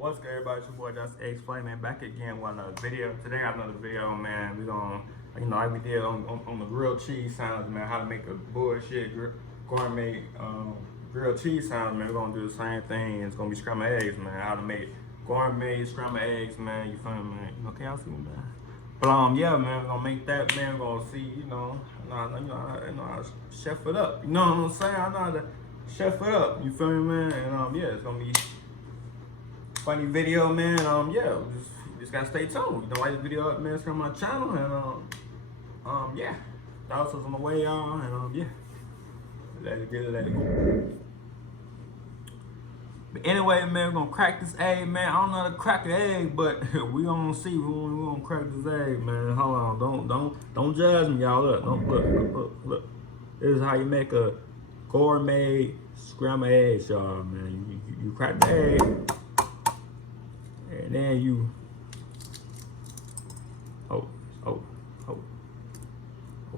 What's good, everybody? It's your boy Just X Flame, man. Back again with another video. Today I got another video, man. We gonna, like we did on the grilled cheese sandwich, man. How to make a bullshit gourmet grilled cheese sandwich, man. We're gonna do the same thing. It's gonna be scrambled eggs, man. How to make gourmet scrambled eggs, man. You feel me, man? Okay, I'll see you, man. But yeah, man. We're gonna make that, man. We're gonna see, you know how to chef it up. You know what I'm saying? I know how to chef it up. You feel me, man? And yeah, it's gonna be funny video, man. Yeah, just gotta stay tuned. You know, like the video up, man. It's on my channel, and yeah, thoughts was on the way, y'all, and yeah, let it go. But anyway, man, we're gonna crack this egg, man. I don't know how to crack an egg, but we gonna see. We gonna crack this egg, man. Hold on, don't judge me, y'all. Look. This is how you make a gourmet scrambled eggs, y'all, man. You crack the egg. And then you,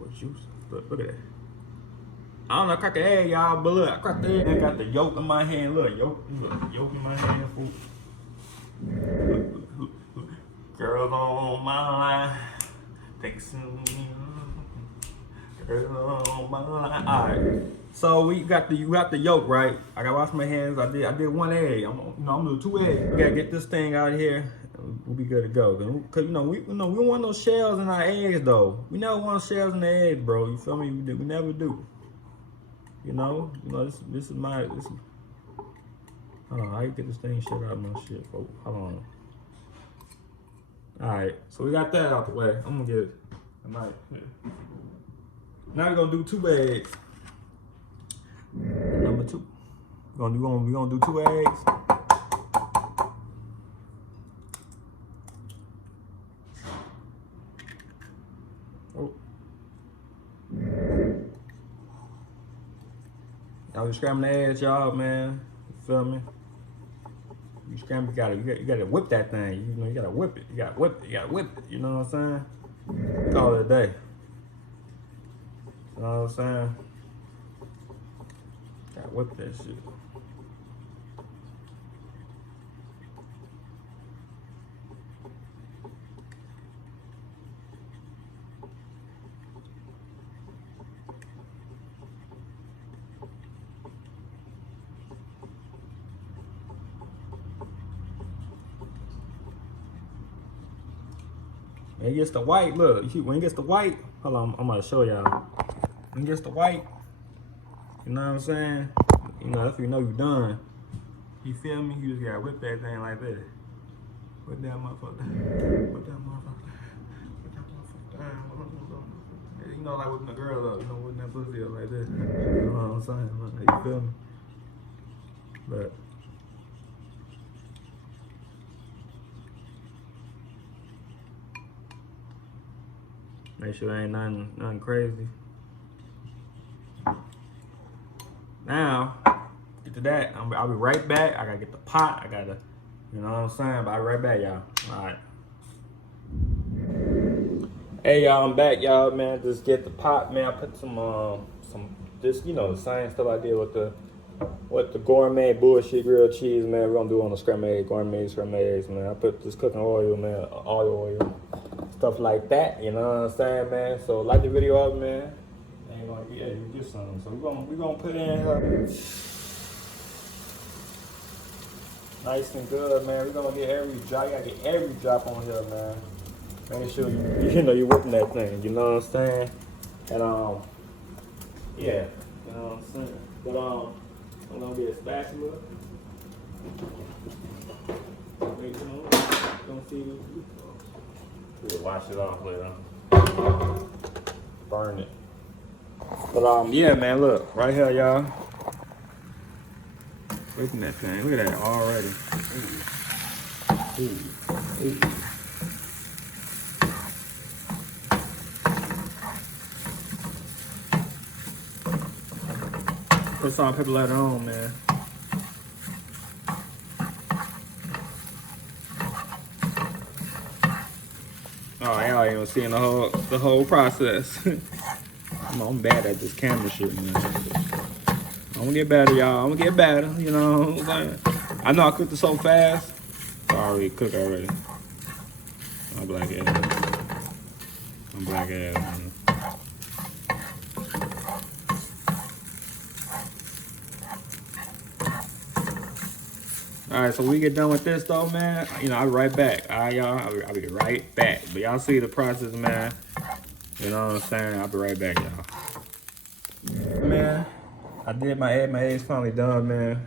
it's juice. Look at that. I don't know, I cracked the egg, y'all, but look, I cracked the egg. I got the yolk in my hand. Look, yolk in my hand. Look. Girls on my line, fixing me. Girls on my line. All right. So you got the yolk, right? I gotta wash my hands. I did one egg. I'm gonna do 2 eggs. We gotta get this thing out of here. We'll be good to go. Cause we want those shells in our eggs though. We never want shells in the eggs, bro. You feel me? We never do. You know this is my. Hold on, I can get this thing shit out of my shit, folks. Hold on. All right, so we got that out the way. I'm gonna get it. Now we're gonna do 2 eggs. Number 2. We're gonna do 2 eggs. Y'all be scrambling the eggs, y'all, man. You feel me? You scramble, you gotta whip that thing. You gotta whip it. You gotta whip it. You know what I'm saying? Call it a day. You know what I'm saying? Gotta whip that shit. When it gets the white, look, when it gets the white, hold on, I'm gonna show y'all. When it gets the white, you know what I'm saying? You know, if you know you're done. You feel me? You just gotta whip that thing like this. Whip that motherfucker down. Whip that motherfucker down. You know, like whipping a girl up. You know, whipping that pussy up like this. You know what I'm saying? You feel me? But make sure there ain't nothing crazy. Now, get to that. I'll be right back. I gotta get the pot. I gotta, you know what I'm saying? But I'll be right back, y'all. All right. Hey, y'all, I'm back, y'all, man. Just get the pot, man. I put some just, you know, the same stuff I did with the gourmet bullshit grilled cheese, man. We're gonna do on the scrambled egg, gourmet scrambled eggs, man. I put this cooking oil, man, olive oil, stuff like that. You know what I'm saying, man? So like the video up, man. Ain't gonna get something. So we're gonna put in her nice and good, man. We're gonna get every drop. You gotta get every drop on here, man. Make sure you're whipping that thing. You know what I'm saying? And yeah, you know what I'm saying. But I'm gonna get a spatula. Wait, you know, don't see you. We'll wash it off later. Burn it. But yeah, man, look right here, y'all. Whipping that thing. Look at that already. Ooh. Put salt and pepper later on, man. Oh, y'all ain't seeing the whole process. I'm bad at this camera shit, man. I'm gonna get better, y'all. I'm gonna get better, you know what I'm saying? I know I cooked it so fast. already cooked already. My black ass. My black ass, man. Alright, so we get done with this though, man. You know, I'll be right back. Alright, y'all. I'll be right back. But y'all see the process, man. You know what I'm saying? I'll be right back, y'all. Man, I did my eggs finally done, man.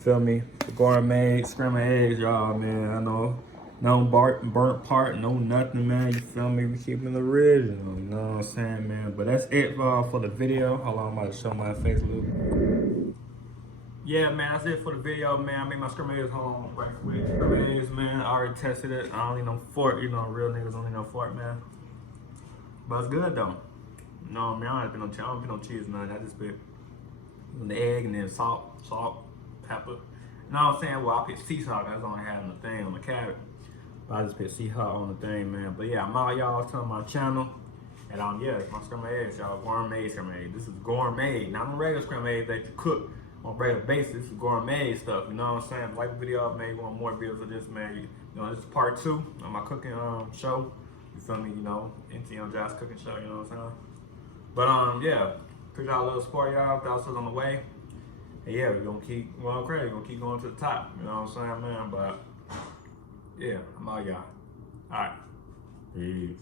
Feel me? The gourmet scrambled eggs, y'all, man. I know. No burnt part, no nothing, man. You feel me? We keeping the original, you know what I'm saying, man? But that's it for the video. Hold on, I'm about to show my face a little. Yeah, man, that's it for the video, man. I made my scrambled eggs home right quick. Scrambled eggs, man. I already tested it. I don't need no fork, you know, real niggas don't need no fork, man. But it's good though. No, man, I don't put no cheese, nothing. I just put the egg and then salt, pepper. You know what I'm saying? Well, I put sea salt. That's all I had on the thing on the cabbage. But I just put sea salt on the thing, man. But yeah, I'm all y'all to my channel. And yeah, it's my scrambled eggs, y'all. Gourmet scrambled eggs. This is gourmet, not a regular scrambled eggs that you cook on a regular basis. This is gourmet stuff. You know what I'm saying? Like the video I made, want more videos of this, man. You know, this is part 2 of my cooking show. You feel me? You know, NTM Josh cooking show. You know what I'm saying? But yeah, appreciate y'all little support, y'all. Thoughts on the way. And yeah, we're gonna keep going crazy. We're gonna keep going to the top. You know what I'm saying, man? But yeah, I'm all y'all. All right. Peace.